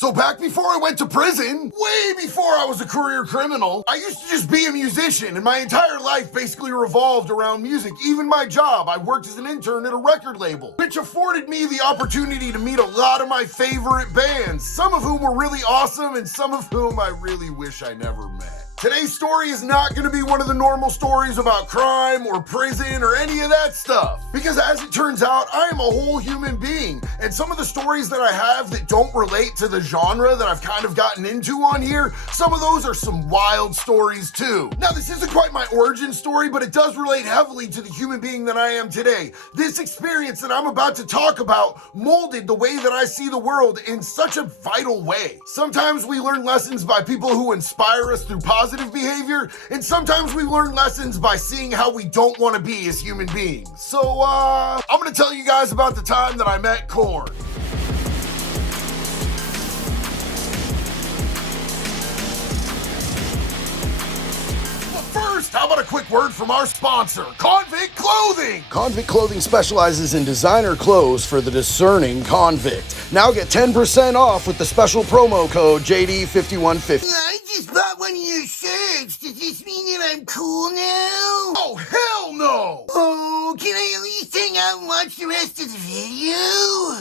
So back before I went to prison, way before I was a career criminal, I used to just be a musician, and my entire life basically revolved around music. Even my job, I worked as an intern at a record label, which afforded me the opportunity to meet a lot of my favorite bands, some of whom were really awesome and some of whom I really wish I never met. Today's story is not going to be one of the normal stories about crime or prison or any of that stuff. Because as it turns out, I am a whole human being. And some of the stories that I have that don't relate to the genre that I've kind of gotten into on here, some of those are some wild stories too. Now, this isn't quite my origin story, but it does relate heavily to the human being that I am today. This experience that I'm about to talk about molded the way that I see the world in such a vital way. Sometimes we learn lessons by people who inspire us through positive behavior, and sometimes we learn lessons by seeing how we don't want to be as human beings. So, I'm gonna tell you guys about the time that I met Korn. First, how about a quick word from our sponsor, Convict Clothing? Convict Clothing specializes in designer clothes for the discerning convict. Now get 10% off with the special promo code JD5150. I just bought one of your shirts. Does this mean that I'm cool now? Oh, hell no! Oh, can I at least hang out and watch the rest of the video?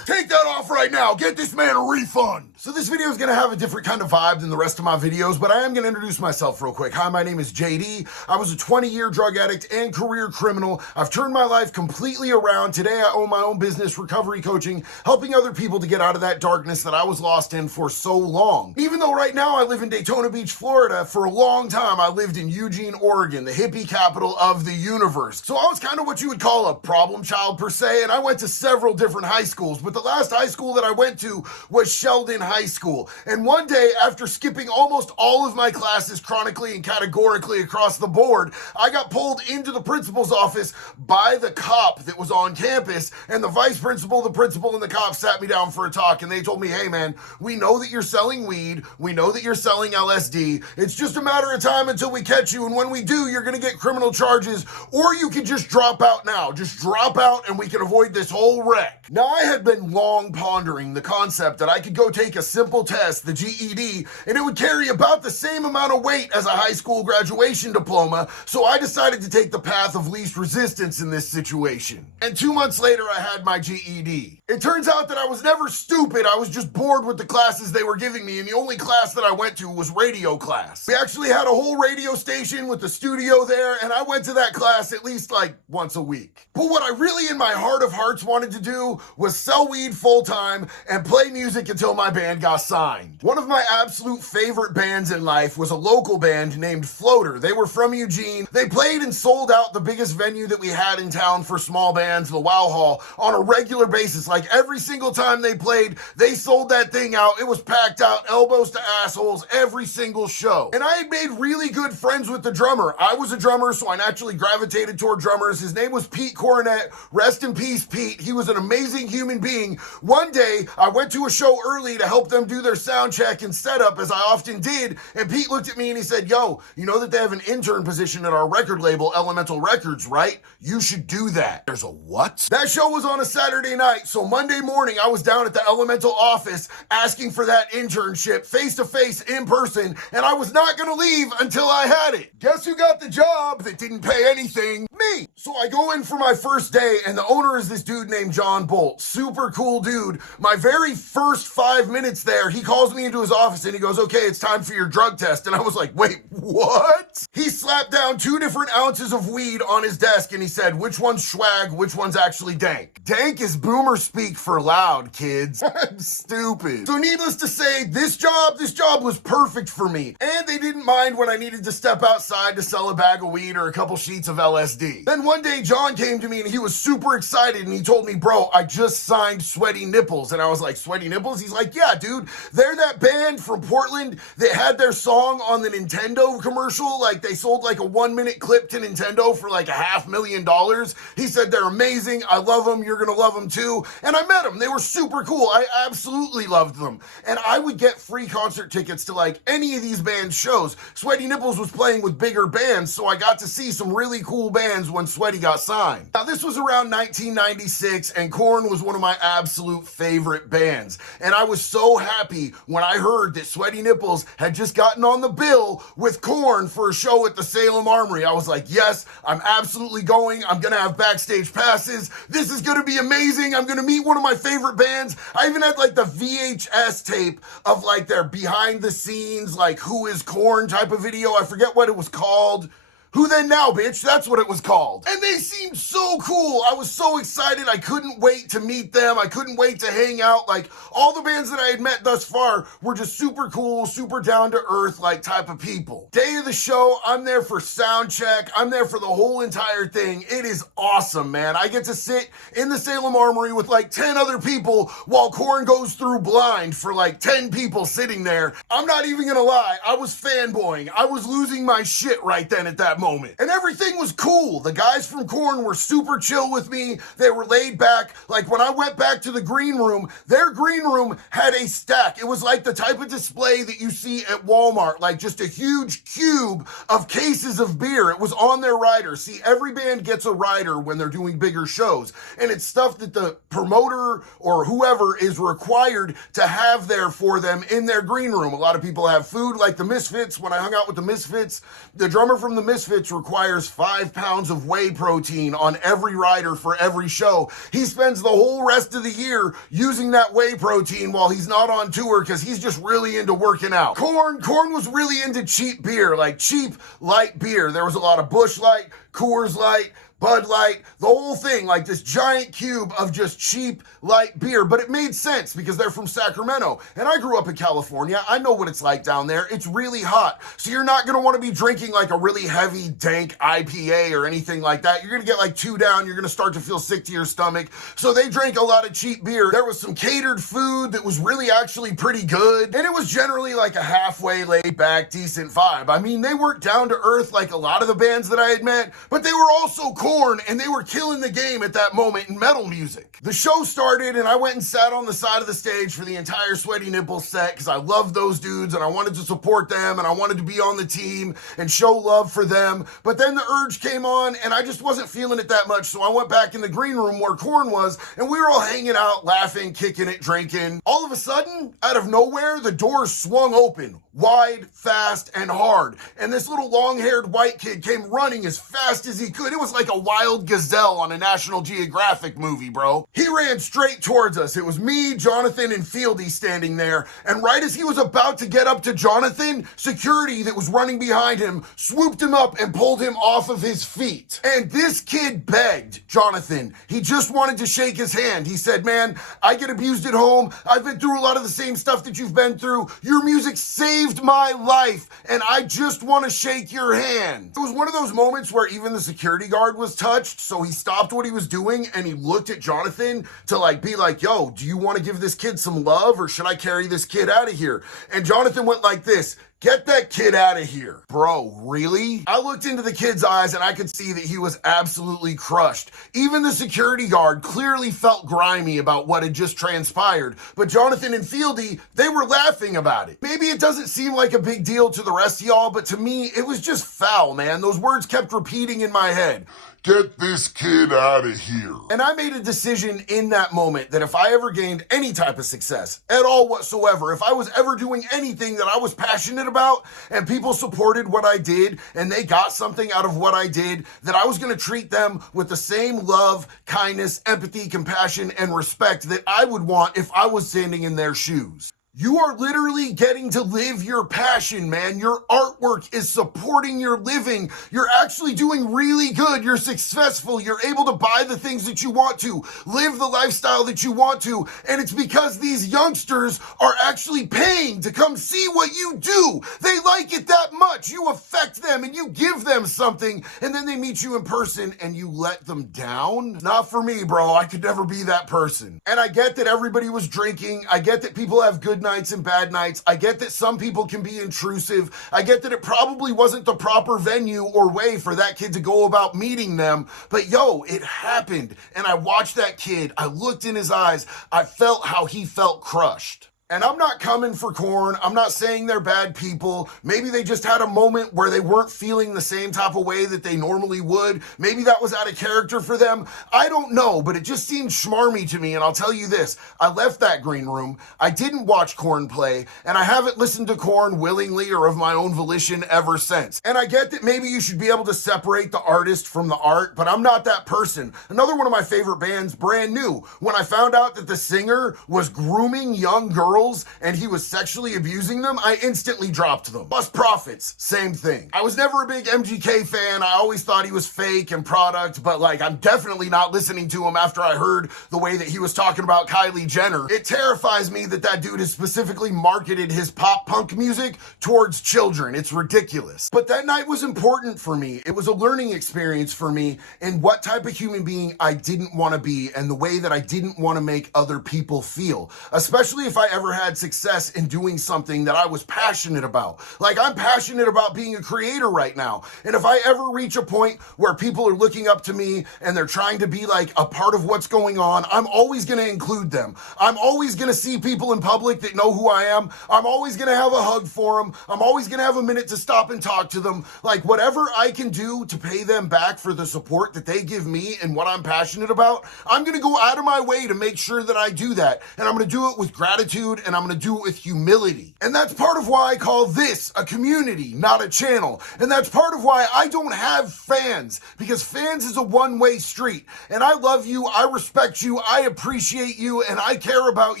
Take that off right now. Get this man a refund. So this video is going to have a different kind of vibe than the rest of my videos, but I am going to introduce myself real quick. Hi, my name is JD. I was a 20-year drug addict and career criminal. I've turned my life completely around. Today, I own my own business, recovery coaching, helping other people to get out of that darkness that I was lost in for so long. Even though right now I live in Daytona Beach, Florida, for a long time I lived in Eugene, Oregon, the hippie capital of the universe. So I was kind of what you would call a problem child per se, and I went to several different high schools, but the last high school that I went to was Sheldon High School. And one day, after skipping almost all of my classes chronically and categorically across the board, I got pulled into the principal's office by the cop that was on campus, and the vice principal, the principal, and the cop sat me down for a talk, and they told me, hey man, we know that you're selling weed, we know that you're selling LSD, it's just a matter of time until we catch you, and when we do, you're gonna get criminal charges, or you can just drop out now. Just drop out and we can avoid this whole wreck. Now, I had been long pondering the concept that I could go take a simple test, the GED, and it would carry about the same amount of weight as a high school graduation diploma, so I decided to take the path of least resistance in this situation. And 2 months later, I had my GED. It turns out that I was never stupid, I was just bored with the classes they were giving me, and the only class that I went to was radio class. We actually had a whole radio station with the studio there, and I went to that class at least like once a week. But what I really in my heart of hearts wanted to do was sell weed full time and play music until my band got signed. One of my absolute favorite bands in life was a local band named Floater. They were from Eugene. They played and sold out the biggest venue that we had in town for small bands, the Wow Hall, on a regular basis. Like every single time they played, they sold that thing out. It was packed out, elbows to assholes, every single show. And I had made really good friends with the drummer. I was a drummer, so I naturally gravitated toward drummers. His name was Pete Cornett. Rest in peace, Pete. He was an amazing human being. One day, I went to a show early to help them do their sound check and setup, as I often did, and Pete looked at me and he said, yo, you know that they have an intern position at our record label, Elemental Records, right? You should do that. There's a what? That show was on a Saturday night, so Monday morning, I was down at the Elemental office asking for that internship, face-to-face, in person, and I was not gonna leave until I had it. Guess who got the job that didn't pay anything? Me. So I go in for my first day, and the owner is this dude named John Bolt. Super cool dude. My very first 5 minutes there, he calls me into his office and he goes, okay, it's time for your drug test. And I was like, wait, what? He slapped down 2 different ounces of weed on his desk and he said, which one's swag, which one's actually dank? Dank is boomer speak for loud, kids. I'm stupid. So needless to say, this job was perfect for me. And they didn't mind when I needed to step outside to sell a bag of weed or a couple sheets of LSD. Then one day, John came to me and he was super excited and he told me, bro, I just signed Sweaty Nipples. And I was like, Sweaty Nipples? He's like, yeah, dude, they're that band from Portland that had their song on the Nintendo commercial. Like they sold like a a 1-minute clip to Nintendo for like $500,000. He said they're amazing. I love them. You're going to love them too. And I met them. They were super cool. I absolutely loved them. And I would get free concert tickets to like any of these bands' shows. Sweaty Nipples was playing with bigger bands, so I got to see some really cool bands when Sweaty got signed. Now, this was around 1996, and Korn was one of my absolute favorite bands. And I was so happy when I heard that Sweaty Nipples had just gotten on the bill with Korn for a show at the Salem Armory. I was like, yes, I'm absolutely going. I'm going to have backstage passes. This is going to be amazing. I'm going to meet one of my favorite bands. I even had like the VHS tape of like their behind the scenes, like Who is Korn type of video. I forget what it was called. Who Then Now, bitch? That's what it was called. And they seemed so cool. I was so excited. I couldn't wait to meet them. I couldn't wait to hang out. Like, all the bands that I had met thus far were just super cool, super down to earth, like, type of people. Day of the show, I'm there for sound check. I'm there for the whole entire thing. It is awesome, man. I get to sit in the Salem Armory with like 10 other people while Korn goes through blind for like 10 people sitting there. I'm not even gonna lie. I was fanboying. I was losing my shit right then at that moment. And everything was cool. The guys from Korn were super chill with me. They were laid back. Like when I went back to the green room, their green room had a stack. It was like the type of display that you see at Walmart, like just a huge cube of cases of beer. It was on their rider. See, every band gets a rider when they're doing bigger shows. And it's stuff that the promoter or whoever is required to have there for them in their green room. A lot of people have food, like the Misfits. When I hung out with the Misfits, the drummer from the Misfits requires 5 pounds of whey protein on every rider for every show. He spends the whole rest of the year using that whey protein while he's not on tour because he's just really into working out. Korn was really into cheap beer, like cheap, light beer. There was a lot of Busch Light, Coors Light, Bud Light, the whole thing, like this giant cube of just cheap, light beer. But it made sense because they're from Sacramento. And I grew up in California. I know what it's like down there. It's really hot. So you're not going to want to be drinking like a really heavy, dank IPA or anything like that. You're going to get like 2 down. You're going to start to feel sick to your stomach. So they drank a lot of cheap beer. There was some catered food that was really actually pretty good. And it was generally like a halfway laid back, decent vibe. I mean, they weren't down to earth like a lot of the bands that I had met, but they were also Korn, and they were killing the game at that moment in metal music. The show started, and I went and sat on the side of the stage for the entire Sweaty Nipples set because I loved those dudes, and I wanted to support them, and I wanted to be on the team and show love for them. But then the urge came on, and I just wasn't feeling it that much, so I went back in the green room where Korn was, and we were all hanging out, laughing, kicking it, drinking. All of a sudden, out of nowhere, the doors swung open, wide, fast, and hard, and this little long-haired white kid came running as fast as he could. It was like a wild gazelle on a National Geographic movie, bro. He ran straight towards us. It was me, Jonathan, and Fieldy standing there, and right as he was about to get up to Jonathan, security that was running behind him swooped him up and pulled him off of his feet. And this kid begged Jonathan. He just wanted to shake his hand. He said, man, I get abused at home. I've been through a lot of the same stuff that you've been through. Your music saved my life, and I just want to shake your hand. It was one of those moments where even the security guard was touched, so he stopped what he was doing and he looked at Jonathan to like be like, yo, do you want to give this kid some love or should I carry this kid out of here? And Jonathan went like this, get that kid out of here. Bro, really? I looked into the kid's eyes and I could see that he was absolutely crushed. Even the security guard clearly felt grimy about what had just transpired, but Jonathan and Fieldy, they were laughing about it. Maybe it doesn't seem like a big deal to the rest of y'all, but to me, it was just foul, man. Those words kept repeating in my head. Get this kid out of here. And I made a decision in that moment that if I ever gained any type of success at all whatsoever, if I was ever doing anything that I was passionate about and people supported what I did and they got something out of what I did, that I was going to treat them with the same love, kindness, empathy, compassion, and respect that I would want if I was standing in their shoes. You are literally getting to live your passion, man. Your artwork is supporting your living. You're actually doing really good. You're successful. You're able to buy the things that you want to, live the lifestyle that you want to. And it's because these youngsters are actually paying to come see what you do. They like it that much. You affect them and you give them something, and then they meet you in person and you let them down. Not for me, bro. I could never be that person. And I get that everybody was drinking. I get that people have good nights and bad nights. I get that some people can be intrusive. I get that it probably wasn't the proper venue or way for that kid to go about meeting them. But yo, it happened. And I watched that kid. I looked in his eyes. I felt how he felt crushed. And I'm not coming for Korn. I'm not saying they're bad people. Maybe they just had a moment where they weren't feeling the same type of way that they normally would. Maybe that was out of character for them. I don't know, but it just seemed schmarmy to me. And I'll tell you this, I left that green room. I didn't watch Korn play, and I haven't listened to Korn willingly or of my own volition ever since. And I get that maybe you should be able to separate the artist from the art, but I'm not that person. Another one of my favorite bands, Brand New. When I found out that the singer was grooming young girls and he was sexually abusing them, I instantly dropped them. Bust Profits, same thing. I was never a big MGK fan. I always thought he was fake and product, but like, I'm definitely not listening to him after I heard the way that he was talking about Kylie Jenner. It terrifies me that that dude has specifically marketed his pop punk music towards children. It's ridiculous. But that night was important for me. It was a learning experience for me in what type of human being I didn't want to be and the way that I didn't want to make other people feel, especially if I ever had success in doing something that I was passionate about. Like, I'm passionate about being a creator right now. And if I ever reach a point where people are looking up to me and they're trying to be like a part of what's going on, I'm always going to include them. I'm always going to see people in public that know who I am. I'm always going to have a hug for them. I'm always going to have a minute to stop and talk to them. Like, whatever I can do to pay them back for the support that they give me and what I'm passionate about, I'm going to go out of my way to make sure that I do that. And I'm going to do it with gratitude, and I'm going to do it with humility. And that's part of why I call this a community, not a channel. And that's part of why I don't have fans, because fans is a one-way street. And I love you, I respect you, I appreciate you, and I care about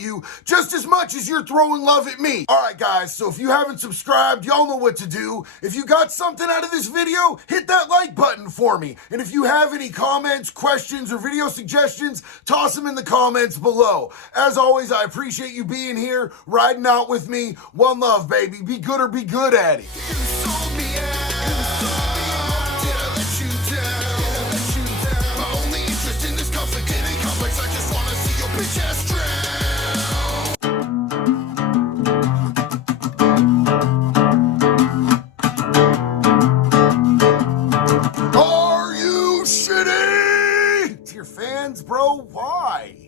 you just as much as you're throwing love at me. All right, guys, so if you haven't subscribed, y'all know what to do. If you got something out of this video, hit that like button for me. And if you have any comments, questions, or video suggestions, toss them in the comments below. As always, I appreciate you being here, riding out with me. One love, baby. Be good or be good at it. You sold me out. Did I let you down? My only interest in this conflict, it ain't complex. I just wanna see your bitch ass drown. Are you shitty? To your fans, bro? Why?